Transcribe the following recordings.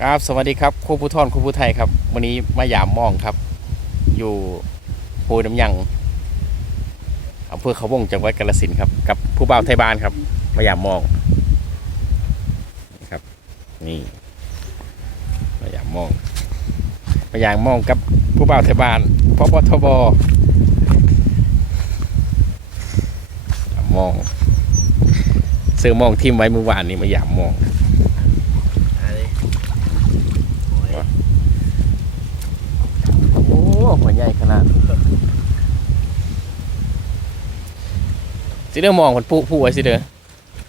ครับสวัสดีครับครูผู้ท่อนครูผู้ไทยครับ วันนี้มาหยามมองครับ อยู่โพน้ำยังอำเภอเขาวงจังหวัดกาฬสินธุ์ครับกับผู้บ่าวไทยบ้านครับ มาหยามมองนี่ครับ นี่มาหยามมองมาหยามมองกับผู้บ่าวไทยบ้านพบทบมมองซื้อมองทีมไว้เมื่อวานนี้มาหยามมอง อะไรโอ้ย โอ้ หัวใหญ่ขนาดสิเด้อมองคนผู้ผู้ไว้สิเด้อ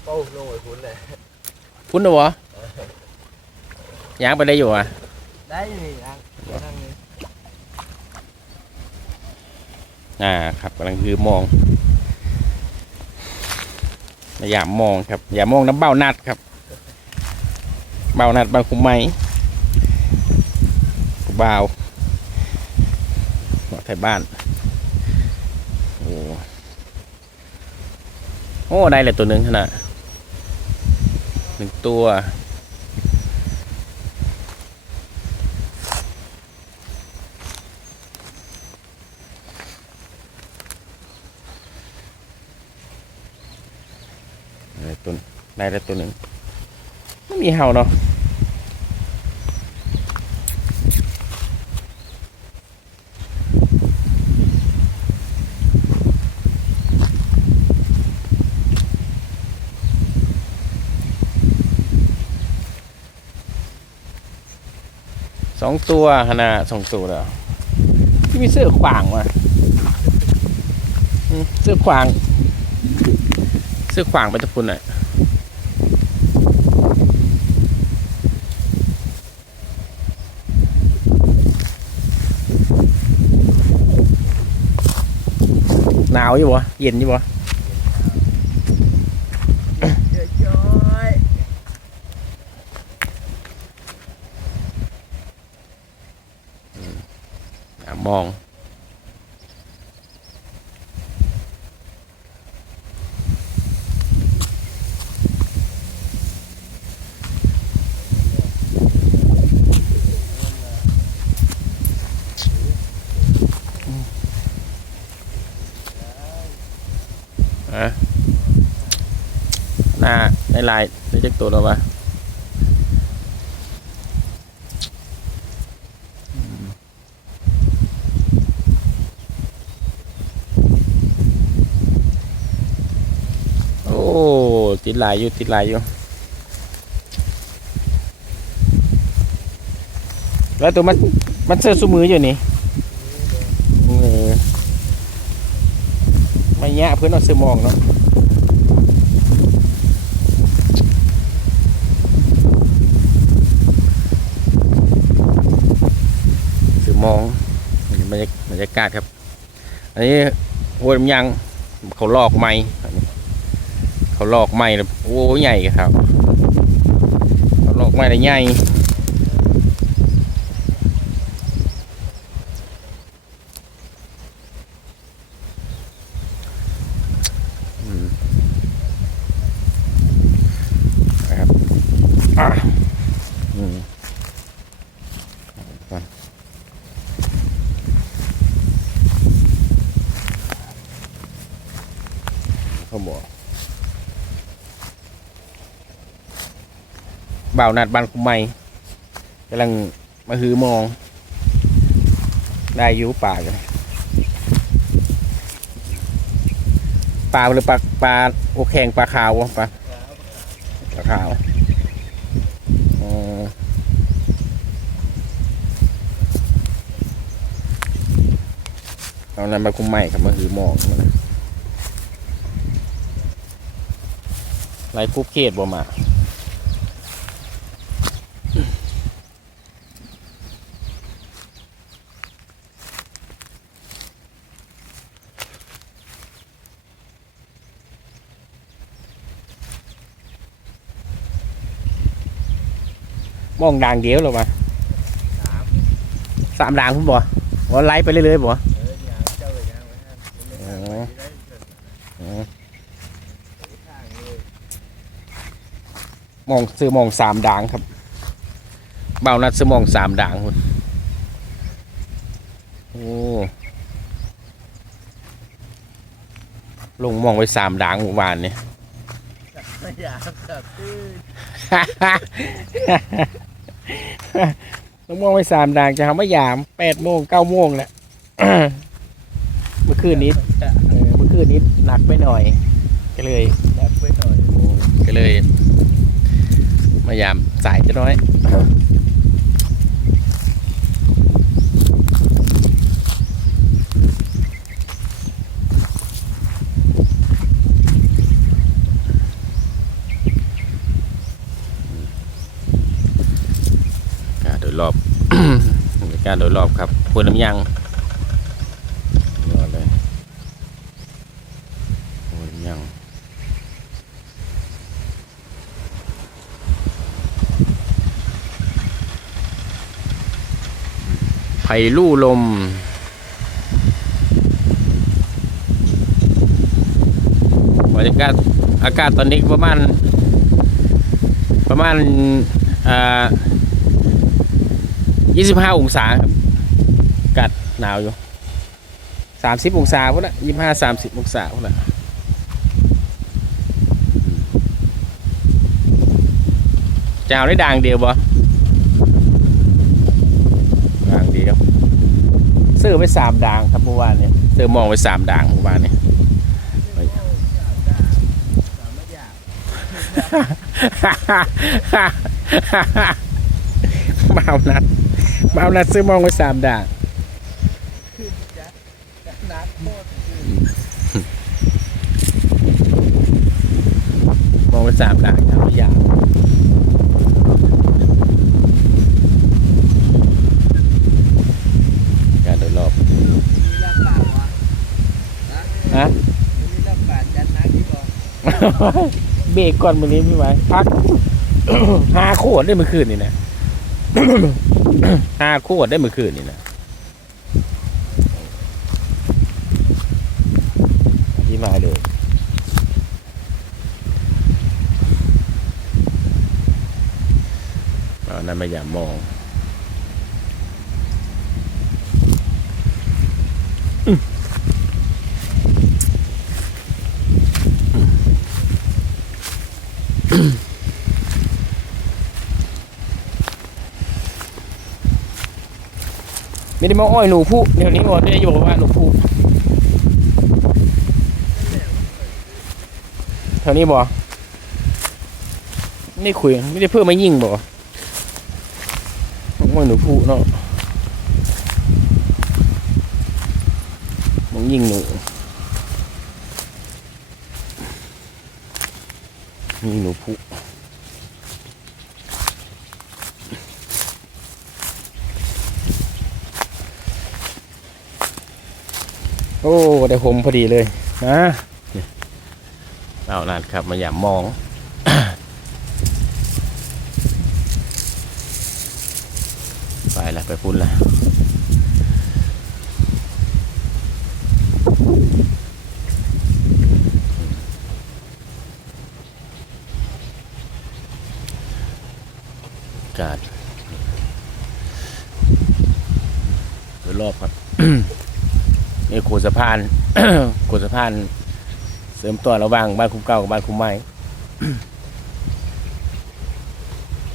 โป้งลงไปคุ้นเลยพุ่นนะวะยางไปได้อยู่อะ ได้อยู่นี่นั่งนั่งนี่อ่าครับกำลังคือมองอย่ามองครับ อย่ามองน้ำเบ้านัดครับ เบ้านัดบางคุมไม้กูบ่าวหมอ ไทยบ้าน โอ้โอ้ได้เลยตัวหนึ่งขนาดหนึ่งตัว ได้ตัวได้แล้วตัวหนึ่งไม่มีเห่าเนาะ สองตัวฮนะสองตัวแล้วที่มีเสื้อขวางว่ะเสื้อขวาง เสื้อขวางไปตะพุนหน่อยหนาวอยู่วะเย็นอยู่วะ เยอะจ้อย อะมอง อะหน้าใน ลายในเจ็กตัวเราปะโอ้ ติดลายอยู่ ติดลายอยู่ แล้วตัวมัน มันเสื้อสูมืออยู่นี่ไม่แยะเพื่อนเอาเสื้อมองเนาะ สื่อมองนี่บ รยากบรรยากาศครับ อันนี้หัวยลำยังเขาลอกไม้เขาลอกไม้แล้วโอ้ใหญ่ครับเขาลอกไม้ได้ใหญ่อืมนะครับอะอืม เบอกบ่าวนัดบ้านคุมไม่กำลังมาฮือมอง ได้อยูป่ากันปลาหรือปลาปลาโอแข็งปลาขาววะปลาปลาขาวอ๋อเอานั้นมาคุมไม่ครับมาฮือมองมัน ไรคูเกตบ่มาองด่างเดียวหรอวะสามสามด่างคุณบ่ว่าไล่ไปเรื่อยๆบ่เออ มองซื้อมองสามด่างครับเบานัดสมองสามด่างคุณโอ้ลงมองไว้สามด่างเมื่อวานเนี่ยไม่อยากกับตื้อลงมองไว้สามด่างจะทำไม่ยามแปดโมงเก้าโมงแหละเมื่อคืนนี้เออเมื่อคืนนี้หนักไปหน่อย ก็เลยอยากไปหน่อยก็เลย มายามสายจะน้อยการโดยรอบ กาศโดยรอบครับพวนน้ำยังยอดเลยพวนน้ำยัง ไผ่ลู่ลม บรรยากาศอากาศตอนนี้ประมาณ ประมาณอ่า25 องศาครับอากาศหนาวอยู่ 30 องศาพุ่นละ25 30 องศาพุ่นละจะเอาได้ด่างเดียวบ่ ด่างเดียว ซื้อไปสามด่างครับเมื่อวานเนี่ยซื้อมองไปสามด่างเมื่อวานเนี่ยสามไม่อยากบ่าวนัดบ่าวนัดซื้อมองไปสามด่างขึ้นจะจะนัดโคตรขึ้นมองไปสามด่างครับอย่างการโดยรอบ มีรับปากวะนะ ฮะ มีรับปากจะนัดที่บอก เบรกก่อนวันนี้พี่ไว้พักห้าขวดได้เมื่อคืนนี่นะห้าขวดได้เมื่อคืนนี่นะที่มาเลยเอานั้นไม่อยากมองไม่ ได้มาอ้อยหนูผู้เดี๋ยวนี้บอกได้อยู่ว่าหนูผู้แถวนี้บอกไม่ได้คุยไม่ได้เพื่อมายิงบอกอ้อยหนูผู้เนาะมองยิงหนูยิงหนูผู้ โอ้ได้ผมพอดีเลยนะเอานั่นครับมาอย่ามองไปละไปพุ่นละกาศโดยรอบครับ นี่ขูดสะพาน ขูดสะพาน เสริมตัวระหว่างบ้านคุ้มเก่ากับบ้านคุ้มใหม่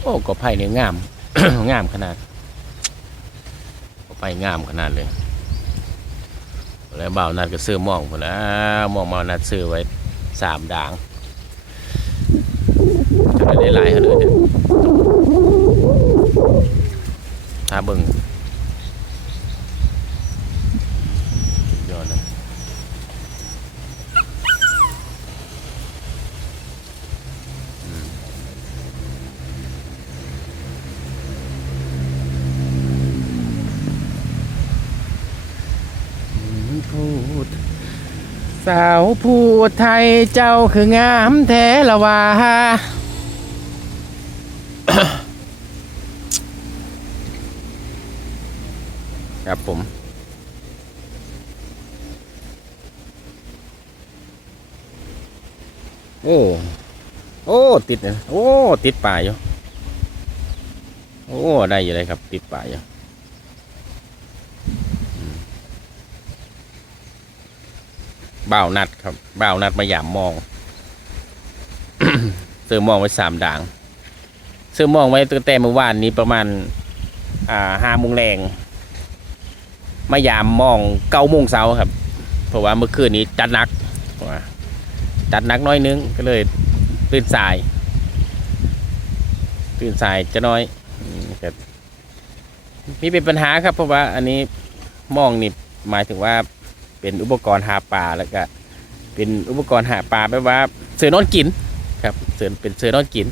โอ้ก็ไผ่เนี่ยงาม งามขนาดก็ไผ่งามขนาดเลยแล้วบ่าวนัดก็ซื้อมองหมดแล้วหมองบ่านัดซื้อไว้สามด่างจะได้หลายเขาเลยเนี่ยถ้าเบิ่งสุดยอดเลย พูด สาวพูดไทยเจ้าคืองามแท้ละว่าครับผมโอ้ โอ้ ติดเนี่ยโอ้ ติดป่ายอยู่ โอ้ ได้อยู่เลยครับ ติดป่าอยู่อืม บ่าวนัดครับบ่าวนัดมาหยามมองเสือมองไว้สามด่างเสือมองไว้ตั้งแต่เมื่อวานนี้ประมาณอ่าห้าโมงแรงมายามมองเก้าโมงเช้าครับ เพราะว่าเมื่อคืนนี้จัดหนักจัดหนักน้อยนึงก็เลยตื่นสาย ตื่นสายจะน้อยมีเป็นปัญหาครับ เพราะว่าอันนี้มองนี่หมายถึงว่า เป็นอุปกรณ์หาปลาแล้วก็เป็นอุปกรณ์หาปลาแปลว่าเสือนอนกินครับเสือเป็นเสือนอนกิน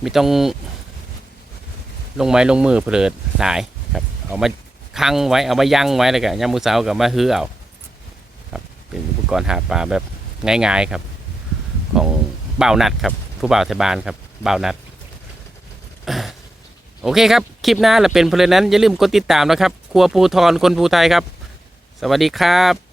ไม่ต้องลงไม้ลงมือเพลิดหลายครับ เอามาคังไว้เอามายั่งไว้แล้วก็ยามมือเสากับมาฮื้อเอาครับเป็นอุปกรณ์หาปลาแบบง่ายๆครับ ของเบ่านัดครับ ผู้บ่าวไทยบานครับเบ่านัด โอเคครับ คลิปหน้าและเป็นเพลินนั้นอย่าลืมกดติดตามนะครับ ครัวภูทรคนภูไทยครับ สวัสดีครับ